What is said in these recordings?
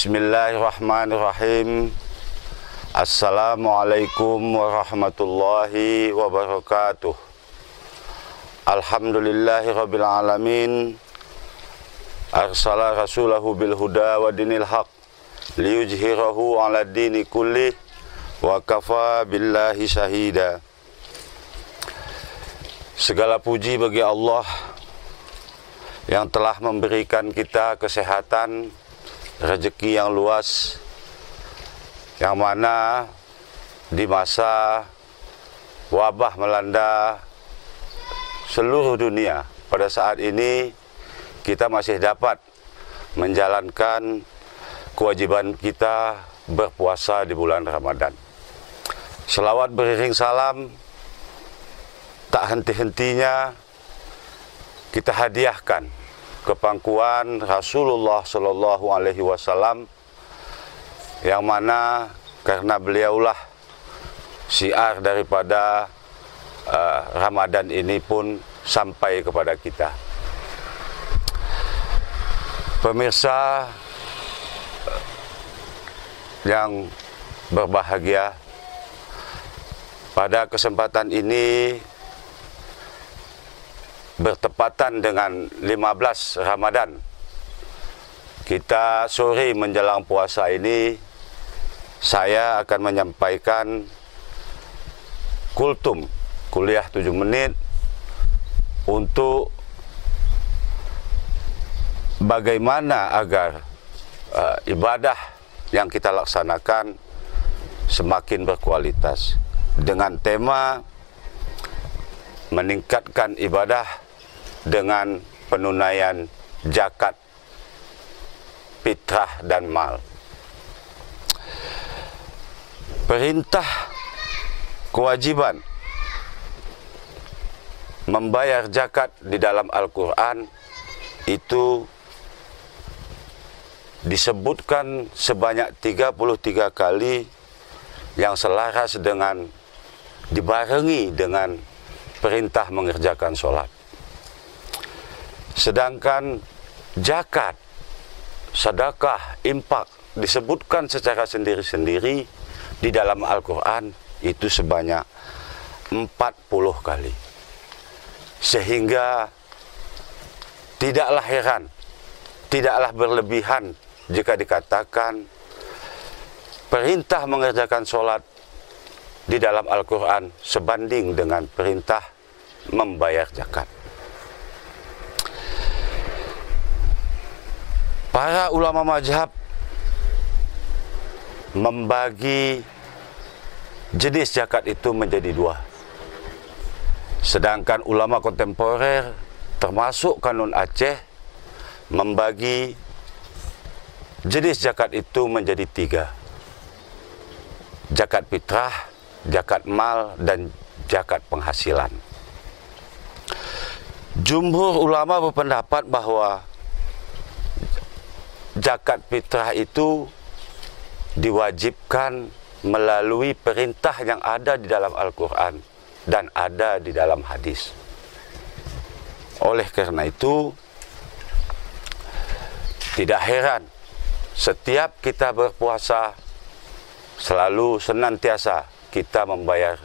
Bismillahirrahmanirrahim. Assalamualaikum warahmatullahi wabarakatuh. Alhamdulillahi rabbil alamin. Arsala rasulahu bil huda wa dinil haq liyujhirahu ala dini kullih wa kafa billahi syahida. Segala puji bagi Allah yang telah memberikan kita kesehatan, rezeki yang luas, yang mana di masa wabah melanda seluruh dunia, pada saat ini kita masih dapat menjalankan kewajiban kita berpuasa di bulan Ramadan. Selawat beriring salam tak henti-hentinya kita hadiahkan ke pangkuan Rasulullah Shallallahu Alaihi Wasallam, yang mana karena beliaulah syiar daripada Ramadan ini pun sampai kepada kita. Pemirsa yang berbahagia, pada kesempatan ini bertepatan dengan 15 Ramadan. Kita sore menjelang puasa ini, saya akan menyampaikan kultum, kuliah 7 menit, untuk bagaimana agar ibadah yang kita laksanakan semakin berkualitas, dengan tema meningkatkan ibadah dengan penunaian zakat, fitrah dan mal. Perintah kewajiban membayar zakat di dalam Al-Quran itu disebutkan sebanyak 33 kali, yang selaras dengan dibarengi dengan perintah mengerjakan sholat. Sedangkan zakat, sedekah, infak disebutkan secara sendiri-sendiri di dalam Al-Quran itu sebanyak 40 kali. Sehingga tidaklah heran, tidaklah berlebihan jika dikatakan perintah mengerjakan sholat di dalam Al-Quran sebanding dengan perintah membayar zakat. Para ulama mazhab membagi jenis zakat itu menjadi 2. Sedangkan ulama kontemporer termasuk Kanun Aceh membagi jenis zakat itu menjadi 3. Zakat fitrah, zakat mal, dan zakat penghasilan. Jumhur ulama berpendapat bahwa zakat fitrah itu diwajibkan melalui perintah yang ada di dalam Al-Quran dan ada di dalam hadis. Oleh karena itu, tidak heran setiap kita berpuasa selalu senantiasa kita membayar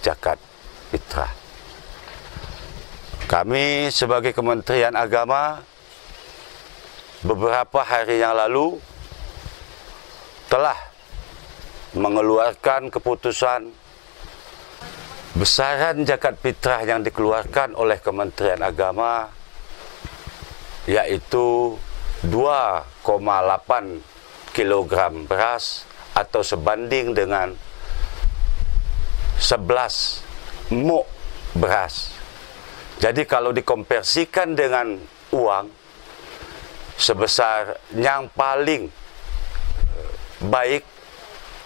zakat fitrah. Kami sebagai Kementerian Agama beberapa hari yang lalu telah mengeluarkan keputusan besaran zakat fitrah yang dikeluarkan oleh Kementerian Agama, yaitu 2,8 kilogram beras atau sebanding dengan 11 muk beras. Jadi kalau dikonversikan dengan uang, sebesar yang paling baik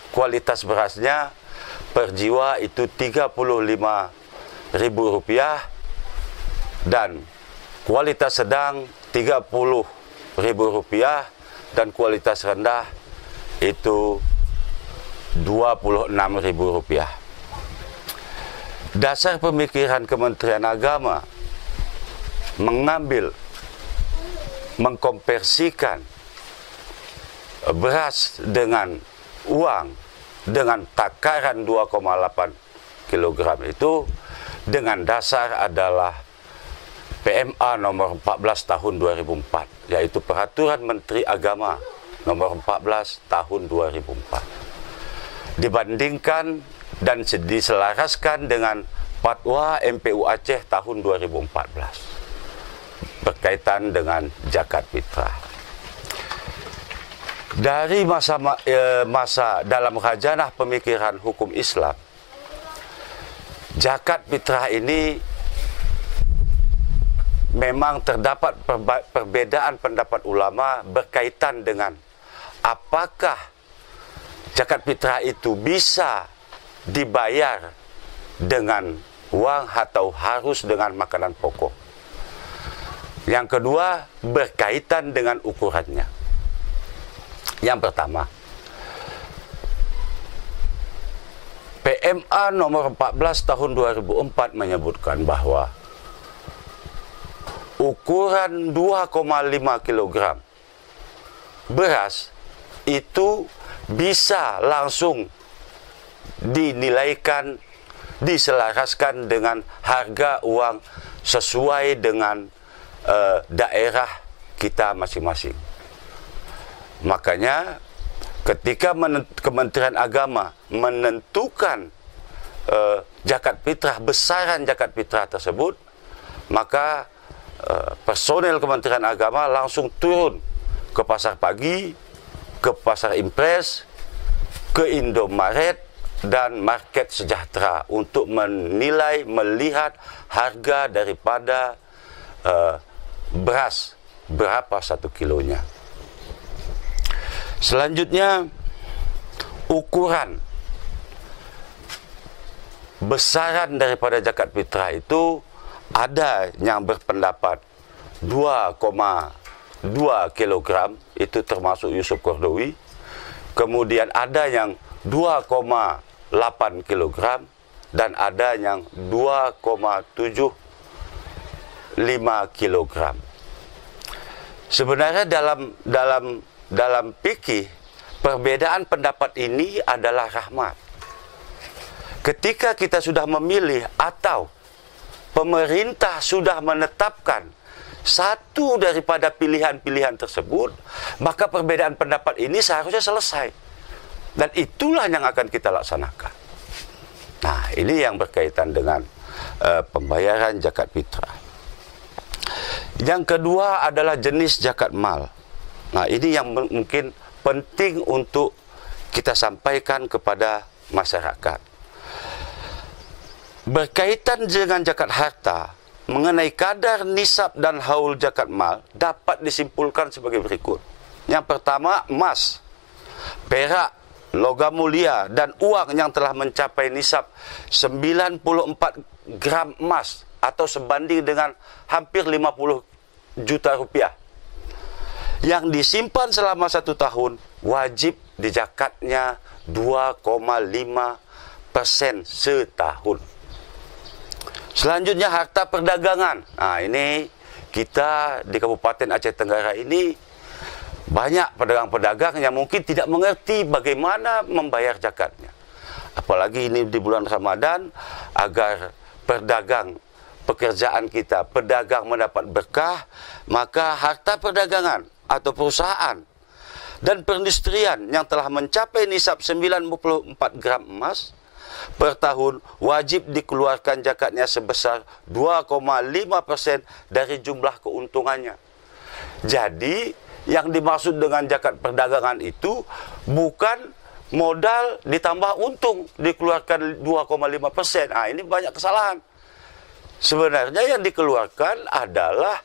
kualitas berasnya per jiwa itu Rp35.000, dan kualitas sedang Rp30.000, dan kualitas rendah itu Rp26.000. Dasar pemikiran Kementerian Agama mengkonversikan beras dengan uang dengan takaran 2,8 kg itu dengan dasar adalah PMA nomor 14 tahun 2004, yaitu Peraturan Menteri Agama nomor 14 tahun 2004. Dibandingkan dan diselaraskan dengan Fatwa MPU Aceh tahun 2014 berkaitan dengan zakat fitrah. Dari masa dalam khajanah pemikiran hukum Islam, zakat fitrah ini memang terdapat perbedaan pendapat ulama berkaitan dengan apakah zakat fitrah itu bisa dibayar dengan uang atau harus dengan makanan pokok. Yang kedua, berkaitan dengan ukurannya. Yang pertama, PMA nomor 14 tahun 2004 menyebutkan bahwa ukuran 2,5 kg beras itu bisa langsung dinilaikan, diselaraskan dengan harga uang sesuai dengan daerah kita masing-masing. Makanya ketika Kementerian Agama menentukan zakat fitrah, besaran zakat fitrah tersebut, maka personel Kementerian Agama langsung turun ke pasar pagi, ke pasar Impres, ke Indomaret, dan Market Sejahtera untuk menilai, melihat harga daripada beras berapa 1 kilonya. Selanjutnya, ukuran besaran daripada zakat fitrah itu ada yang berpendapat 2,2 kg, itu termasuk Yusuf Qaradawi. Kemudian ada yang 2,8 kg dan ada yang 2,75 kg. Sebenarnya dalam fikih, perbedaan pendapat ini adalah rahmat. Ketika kita sudah memilih atau pemerintah sudah menetapkan satu daripada pilihan-pilihan tersebut, maka perbedaan pendapat ini seharusnya selesai. Dan itulah yang akan kita laksanakan. Nah, ini yang berkaitan dengan pembayaran zakat fitrah. Yang kedua adalah jenis zakat mal. Nah, ini yang mungkin penting untuk kita sampaikan kepada masyarakat. Berkaitan dengan zakat harta, mengenai kadar nisab dan haul zakat mal dapat disimpulkan sebagai berikut. Yang pertama, emas, perak, logam mulia, dan uang yang telah mencapai nisab 94 gram emas atau sebanding dengan hampir 50 juta rupiah. Yang disimpan selama 1 tahun, wajib dijakatnya 2,5% setahun. Selanjutnya, harta perdagangan. Nah, ini kita di Kabupaten Aceh Tenggara ini banyak pedagang-pedagang yang mungkin tidak mengerti bagaimana membayar zakatnya. Apalagi ini di bulan Ramadan, agar pekerjaan kita, pedagang mendapat berkah, maka harta perdagangan atau perusahaan dan perindustrian yang telah mencapai nisab 94 gram emas per tahun wajib dikeluarkan zakatnya sebesar 2,5% dari jumlah keuntungannya. Jadi, yang dimaksud dengan zakat perdagangan itu bukan modal ditambah untung dikeluarkan 2,5%. Nah, ini banyak kesalahan. Sebenarnya yang dikeluarkan adalah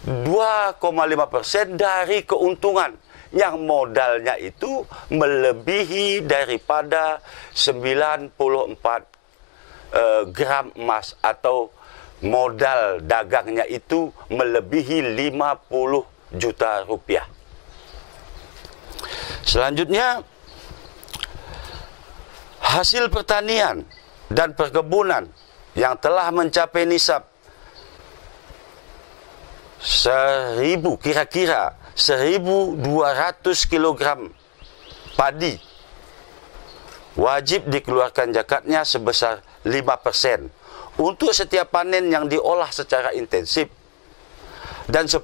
2,5% dari keuntungan yang modalnya itu melebihi daripada 94 gram emas, atau modal dagangnya itu melebihi 50 juta rupiah. Selanjutnya, hasil pertanian dan perkebunan yang telah mencapai nisab 1.200 kg padi wajib dikeluarkan zakatnya sebesar 5% untuk setiap panen yang diolah secara intensif dan 10%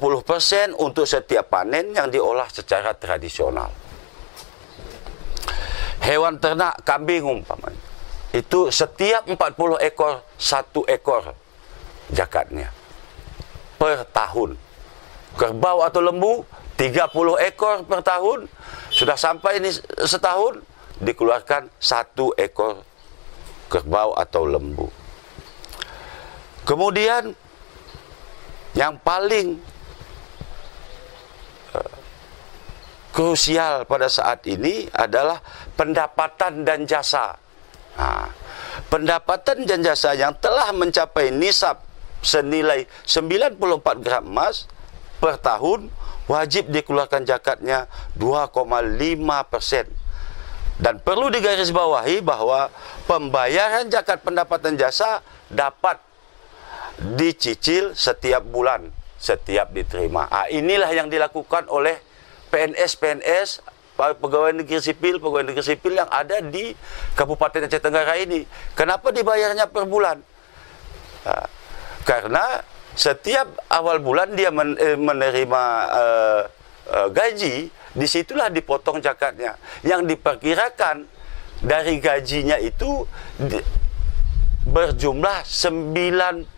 untuk setiap panen yang diolah secara tradisional. Hewan ternak kambing umpamanya, itu setiap 40 ekor 1 ekor zakatnya per tahun. Kerbau atau lembu 30 ekor per tahun, sudah sampai ini setahun dikeluarkan 1 ekor kerbau atau lembu. Kemudian yang paling krusial pada saat ini adalah pendapatan dan jasa. Nah, pendapatan dan jasa yang telah mencapai nisab senilai 94 gram emas per tahun wajib dikeluarkan zakatnya 2,5%. Dan perlu digarisbawahi bahwa pembayaran zakat pendapatan jasa dapat dicicil setiap bulan, setiap diterima. Inilah yang dilakukan oleh PNS, pegawai negeri sipil yang ada di Kabupaten Aceh Tenggara ini. Kenapa dibayarnya per bulan? Karena setiap awal bulan dia menerima gaji, disitulah dipotong zakatnya. Yang diperkirakan dari gajinya itu berjumlah 94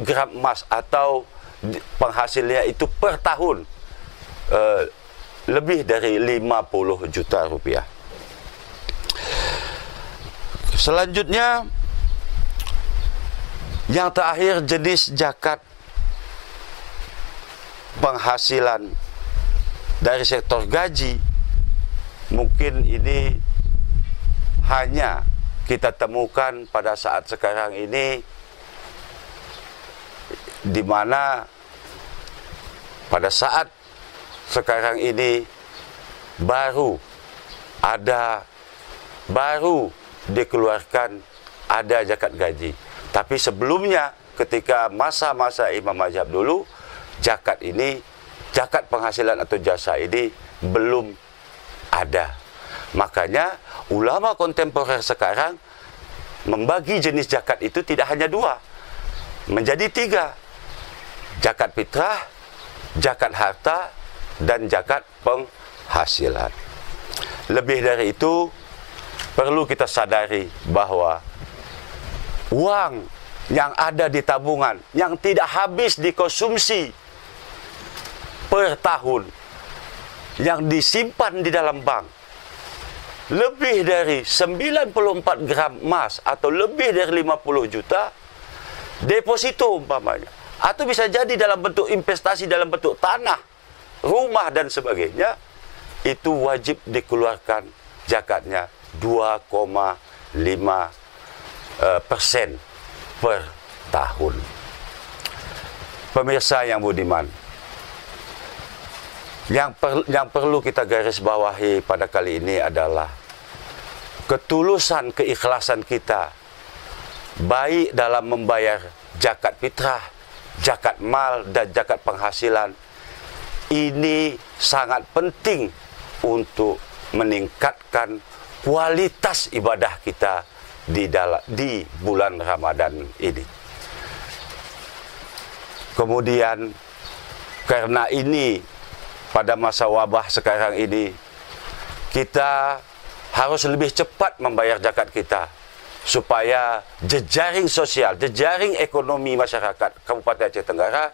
gram emas, atau penghasilnya itu per tahun lebih dari 50 juta rupiah. Selanjutnya, yang terakhir, jenis zakat penghasilan dari sektor gaji. Mungkin ini hanya kita temukan pada saat sekarang ini, di mana pada saat sekarang ini baru dikeluarkan ada zakat gaji. Tapi sebelumnya, ketika masa-masa Imam Mazhab dulu, zakat penghasilan atau jasa ini belum ada. Makanya ulama kontemporer sekarang membagi jenis zakat itu tidak hanya 2, menjadi 3. Zakat fitrah, zakat harta, dan zakat penghasilan. Lebih dari itu, perlu kita sadari bahwa uang yang ada di tabungan yang tidak habis dikonsumsi per tahun, yang disimpan di dalam bank, lebih dari 94 gram emas atau lebih dari 50 juta, deposito umpamanya, atau bisa jadi dalam bentuk investasi, dalam bentuk tanah, rumah, dan sebagainya, itu wajib dikeluarkan zakatnya 2,5% per tahun. Pemirsa yang budiman, yang perlu kita garis bawahi pada kali ini adalah ketulusan, keikhlasan kita, baik dalam membayar zakat fitrah, zakat mal, dan zakat penghasilan. Ini sangat penting untuk meningkatkan kualitas ibadah kita di bulan Ramadan ini. Kemudian, karena ini pada masa wabah sekarang ini, kita harus lebih cepat membayar zakat kita, supaya jejaring sosial, jejaring ekonomi masyarakat Kabupaten Aceh Tenggara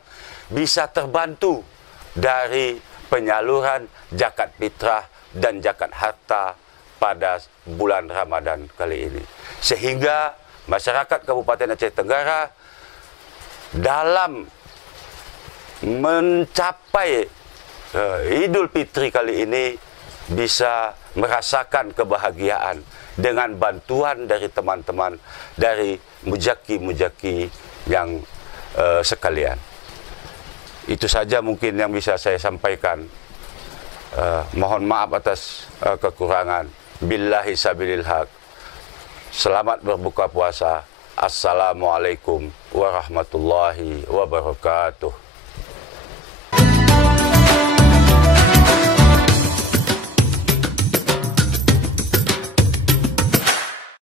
bisa terbantu dari penyaluran zakat fitrah dan zakat harta pada bulan Ramadan kali ini. Sehingga masyarakat Kabupaten Aceh Tenggara dalam mencapai Idul Fitri kali ini bisa merasakan kebahagiaan dengan bantuan dari teman-teman, dari mujaki-mujaki yang sekalian. Itu saja mungkin yang bisa saya sampaikan. Mohon maaf atas kekurangan. Billahi sabilil haq. Selamat berbuka puasa. Assalamualaikum warahmatullahi wabarakatuh.